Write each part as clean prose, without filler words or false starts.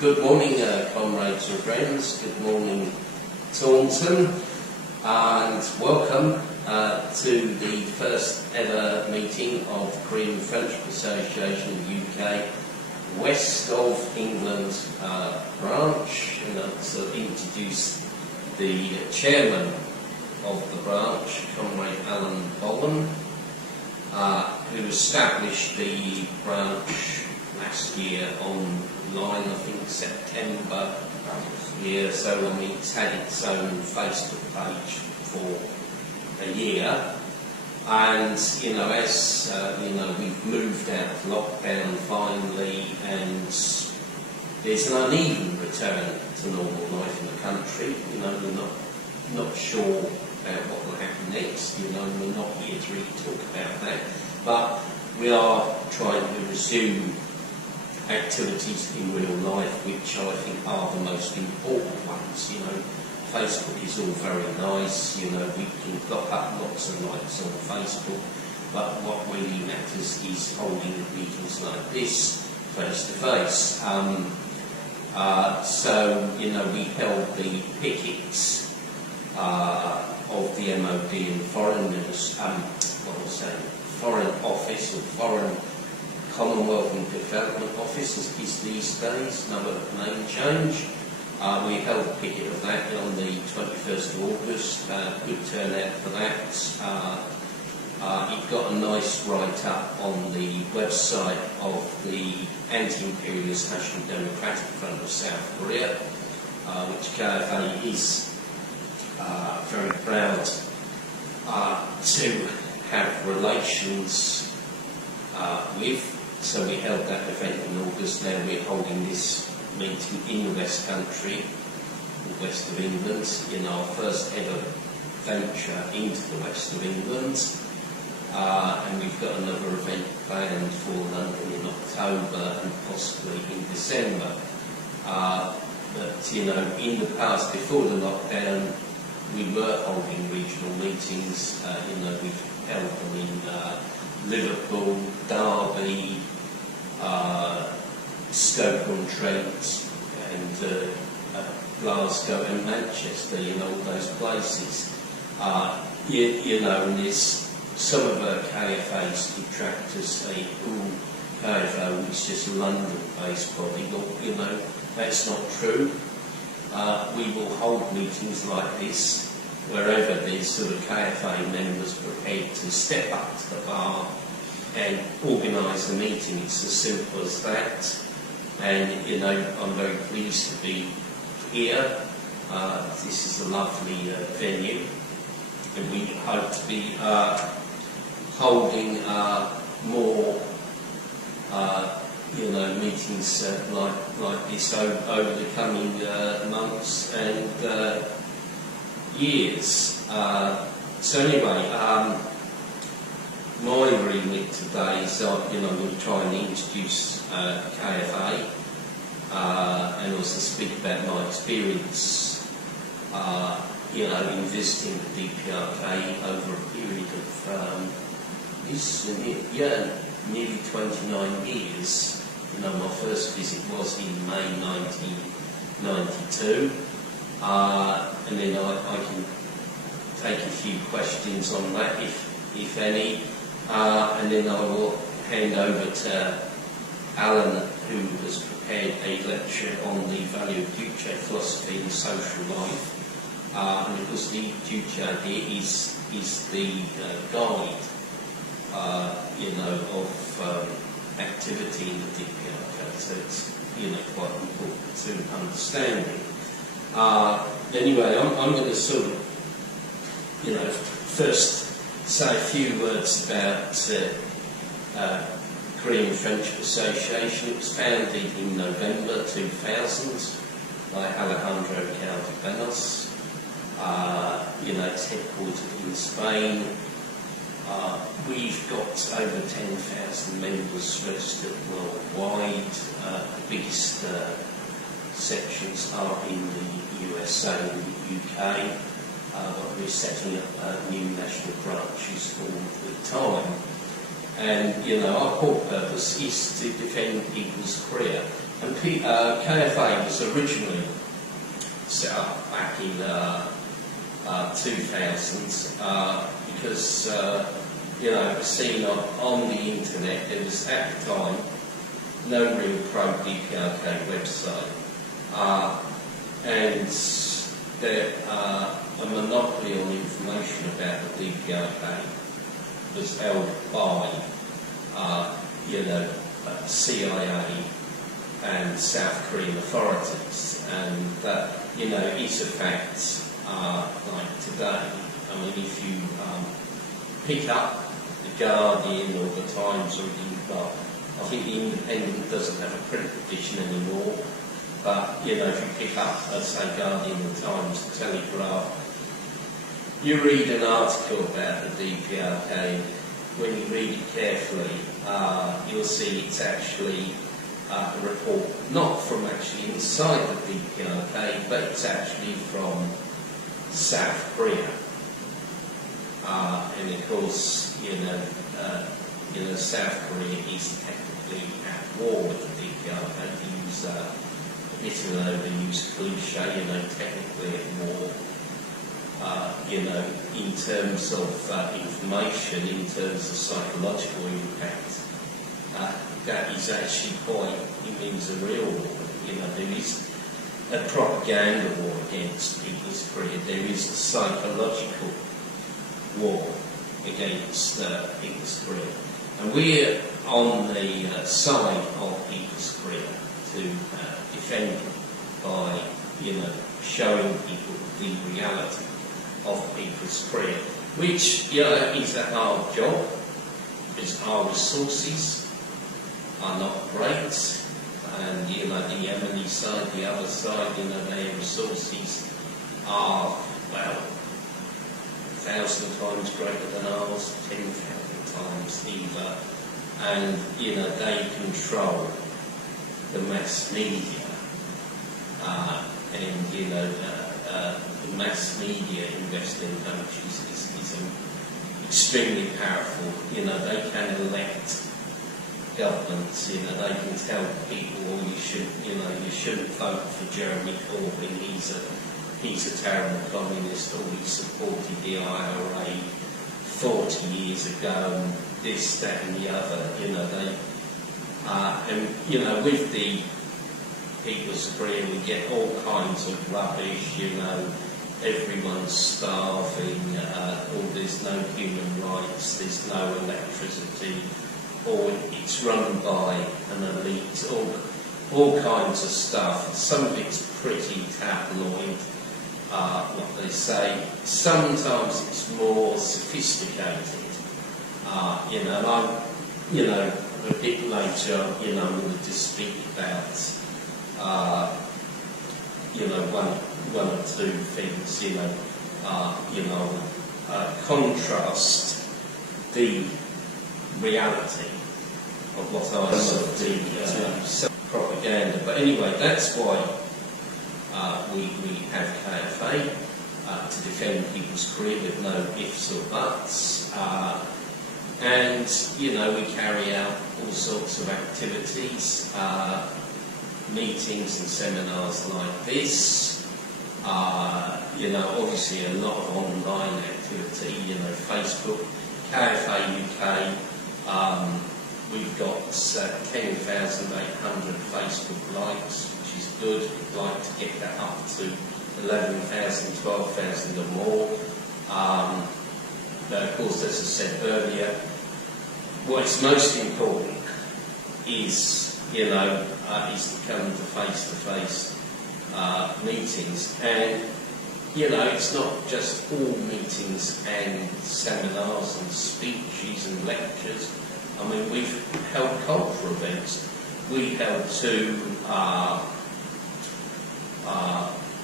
Good morning, comrades and friends. Good morning, Taunton, and welcome to the first ever meeting of the Korean Friendship Association of the UK West of England branch. And I'll sort of introduce the chairman of the branch, Comrade Alan Bowen, who established the branch last year online, I think September year, so it's had its own Facebook page for a year. And as we've moved out of lockdown finally, and there's an uneven return to normal life in the country. We're not sure about what will happen next. We're not here to really talk about that, but we are trying to resume activities in real life, which I think are the most important ones. Facebook is all very nice, we can clock up lots of likes on Facebook, but what really matters is holding meetings like this face to face. So we held the pickets of the MOD and Foreign Office or Foreign Commonwealth and Development Office is these days, another name change. We held a picket of that on the 21st of August, good turnout for that. It got a nice write-up on the website of the Anti-Imperialist National Democratic Front of South Korea, which KFA is very proud to have relations with. So we held that event in August. Now we're holding this meeting in the West Country, the West of England, in our first ever venture into the West of England. And we've got another event planned for London in October and possibly in December. But in the past, before the lockdown, we were holding regional meetings. We've held them in Liverpool, Derby, Stoke-on-Trent, and Glasgow and Manchester, all those places. And there's some of our KFA's detractors say, KFA is just a London-based body. Well, that's not true. We will hold meetings like this wherever there's sort of KFA members prepared to step up to the bar and organise a meeting. It's as simple as that. And I'm very pleased to be here. This is a lovely venue, and we hope to be holding more meetings like this over the coming months and years. So anyway, my remit today is I'm going to try and introduce KFA and also speak about my experience in visiting the DPRK over a period of nearly 29 years. My first visit was in May 1992, and then I can take a few questions on that if any. And then I will hand over to Alan, who has prepared a lecture on the value of Juche philosophy in social life. And because the Juche idea is the guide, of activity in the DPRK, so it's quite important to understanding. Anyway, I'm going to sort of first say a few words about Korean Friendship Association. It was founded in November 2000 by Alejandro Caldebenos. It's headquartered in Spain. We've got over 10,000 members registered worldwide. The biggest sections are in the USA and the UK. But we're setting up new national branches all the time. And, you know, our core purpose is to defend people's career. And KFA was originally set up back in 2000 because, you know, it was seen on the internet. There was, at the time, no real pro-DPRK website. And there, a monopoly on information about the DPRK was held by, you know, CIA and South Korean authorities, and you know, it's a fact. Like today, I mean, if you pick up the Guardian or the Times or well, I think the Independent doesn't have a print edition anymore. But you know, if you pick up, say, Guardian, the Times, the Telegraph, you read an article about the DPRK. When you read it carefully, you'll see it's actually a report not from actually inside the DPRK, but it's actually from South Korea. And of course, you know, South Korea is technically at war with the DPRK. To use a bit of an overused cliche, you know, technically at war. You know, in terms of information, in terms of psychological impact, that is actually quite, it means a real war. You know, there is a propaganda war against people's career. There is a psychological war against people's career. And we're on the side of people's career to defend them by, you know, showing people the reality of people's career, which, you know, is a hard job, because our resources are not great, and, you know, the Yemeni side, the other side, you know, their resources are, well, 1,000 times greater than ours, 10,000 times either, and, you know, they control the mass media, and, you know, the mass media in Western countries is extremely powerful. You know, they can elect governments. You know, they can tell people, oh, you shouldn't vote for Jeremy Corbyn. He's a terrible communist, or he supported the IRA 40 years ago, and this, that, and the other. You know, they and you know, with the people's career, we get all kinds of rubbish. You know, everyone's starving, or there's no human rights, there's no electricity, or it's run by an elite, all kinds of stuff. Some of it's pretty tabloid, what they say. Sometimes it's more sophisticated. You know, I'm, you know, a bit later, you know, I'm going to just speak about you know, one or two things, you know, contrast the reality of what I sort of the propaganda. But anyway, that's why we have KFA, to defend people's career with no ifs or buts. And, you know, we carry out all sorts of activities, meetings and seminars like this. You know, obviously a lot of online activity, you know, Facebook, KFA UK, we've got 10,800 Facebook likes, which is good. We'd like to get that up to 11,000, 12,000 or more. But of course, as I said earlier, what's most important is, you know, is to come to face-to-face meetings. And, you know, it's not just all meetings and seminars and speeches and lectures. I mean, we've held cultural events. We held two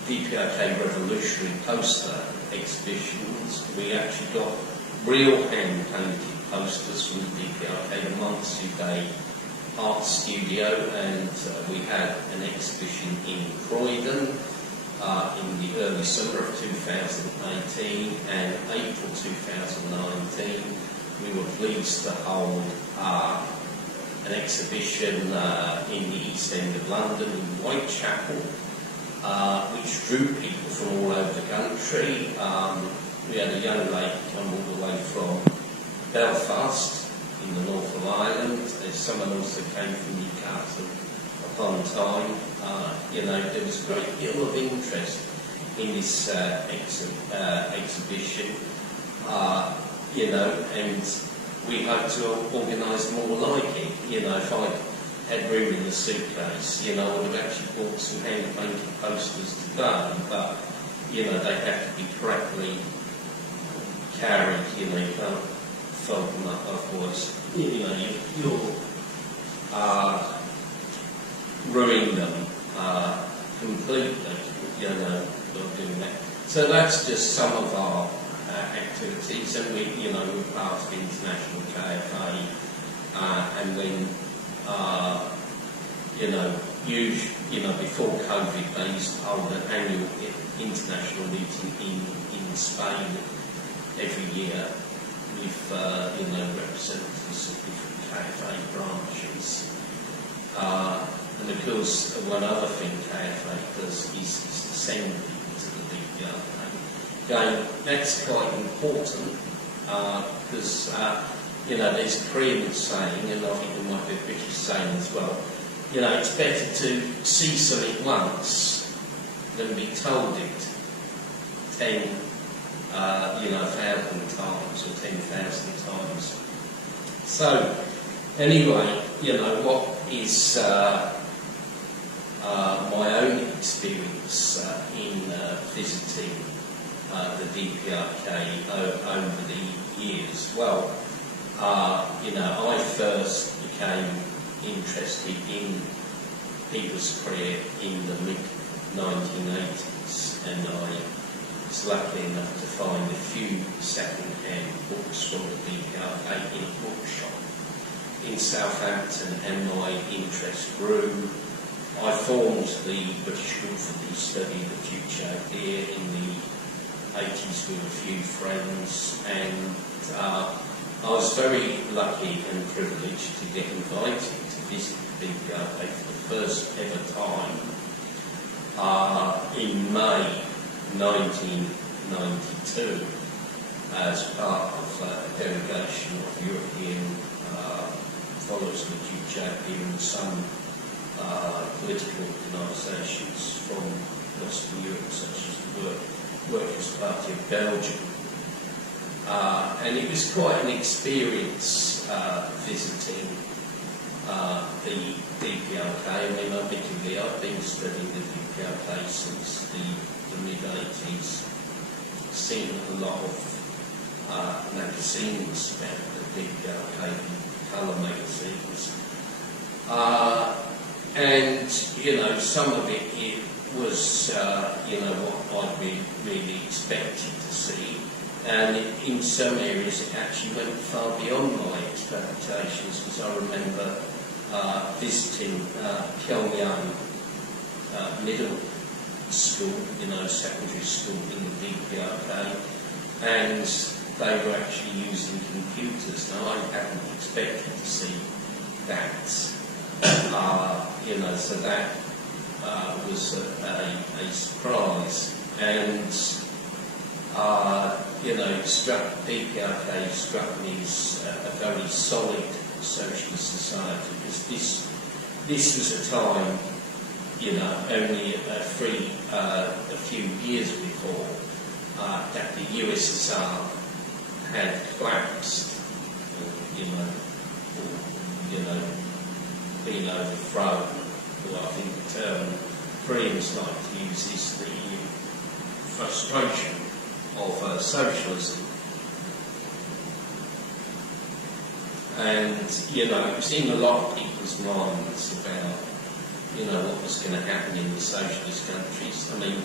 DPRK revolutionary poster exhibitions. We actually got real hand-painted posters from the DPRK, the Months Day Art Studio, and we had an exhibition in Croydon in the early summer of 2018 and April 2019. we were pleased to hold an exhibition in the East End of London in Whitechapel, which drew people from all over the country. We had a young lady come all the way from Belfast in the north of Ireland. There's someone else that came from Newcastle upon Tyne. There was a great deal of interest in this exhibition, and we hope to organise more like it. If I had room in the suitcase, I would have actually bought some hand-painted posters today, but, they have to be correctly carried, you can't fold them up, otherwise, you'll ruin them completely, by doing that. So that's just some of our activities, and we're part of the International KFA, and then, before COVID, they used to hold an annual international meeting in Spain every year with, representatives of different KFA branches. And of course, one other thing KFA does is to send people to the DPRK. Again, that's quite important because, there's a Korean saying, and I think there might be a British saying as well, it's better to see something once than be told it 1,000 times or 10,000 times. So, anyway, what is my own experience in visiting the DPRK over the years? Well, I first became interested in people's career in the mid-1980s, and I was lucky enough to find a few second-hand books from the DPRK in a bookshop in Southampton, and my interest grew. I formed the British group for the study of the Juche idea in the 80s with a few friends, and I was very lucky and privileged to get invited to visit the DPRK for the first ever time in May 1992 as part of a delegation of European followers of the Juche and some political organisations from Western Europe, such as the Workers' Party of Belgium. And it was quite an experience visiting the DPRK. I mean, admittedly, I've been studying the DPRK since the mid-80s, seen a lot of magazines about the DPRK, colour magazines. And, some of it was, what I'd really expected to see. And in some areas it actually went far beyond my expectations, because I remember visiting Pyongyang Middle School, secondary school in the DPRK, and they were actually using computers. Now, I hadn't expected to see that, so that was a surprise. And DPRK struck me as a very solid socialist society, because this was a time, only a few years before, that the USSR had collapsed, been overthrown. Well, I think the term Koreans like to use is the frustration of socialism. And, it was in a lot of people's minds about, what was going to happen in the socialist countries. I mean,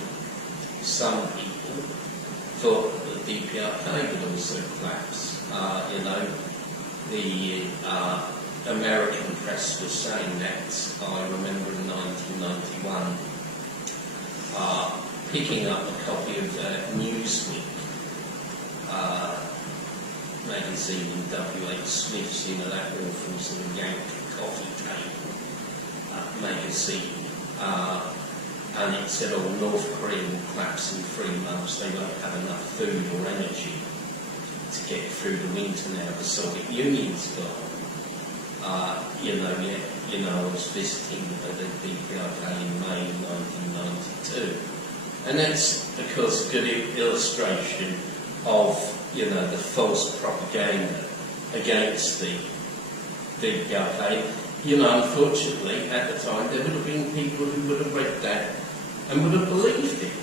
some people thought that the DPRK would also collapse. The American press was saying that. I remember in 1991 picking up a copy of Newsweek, magazine in WH Smith's, that awful sort of Yankee coffee table magazine, and it said, North Korea will collapse in 3 months, they won't have enough food or energy to get through the winter now the Soviet Union's gone. I was visiting the DPRK in May 1992, and that's because a good illustration of the false propaganda against the DPRK. Unfortunately, at the time, there would have been people who would have read that and would have believed it.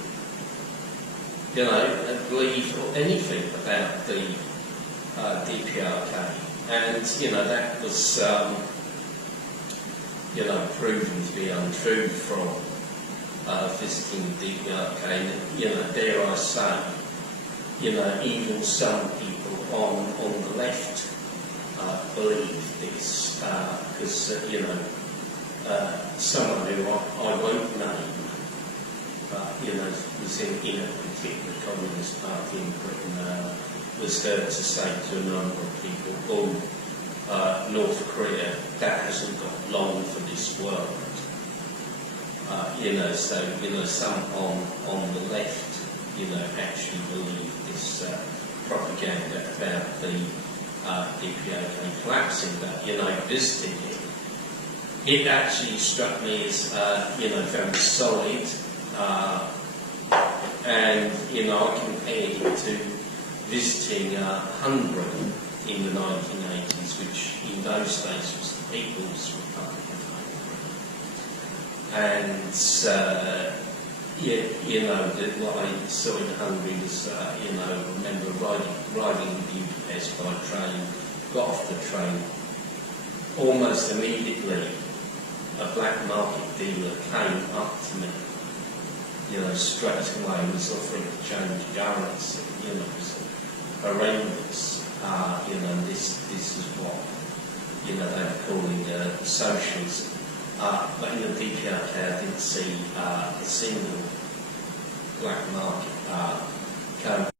And believed anything about the DPRK. And, that was, proven to be untrue from visiting the DPRK. And, dare I say, even some people on the left believe this, because, someone who I won't name, was in a particular communist party in Britain, was heard to say to a number of people, North Korea, that hasn't got long for this world. Some on the left, actually believe this propaganda about the DPRK collapsing, but, visiting it actually struck me as, very solid, and, I compared it to visiting Hungary in the 1980s, which in those days was the People's Republic of Hungary. And, what I saw in Hungary was, I remember riding in Budapest by train, got off the train, almost immediately a black market dealer came up to me, straight away and was offering to change currency, horrendous. This is what they were calling socialism. But in the DPRK, I didn't see a single black market come.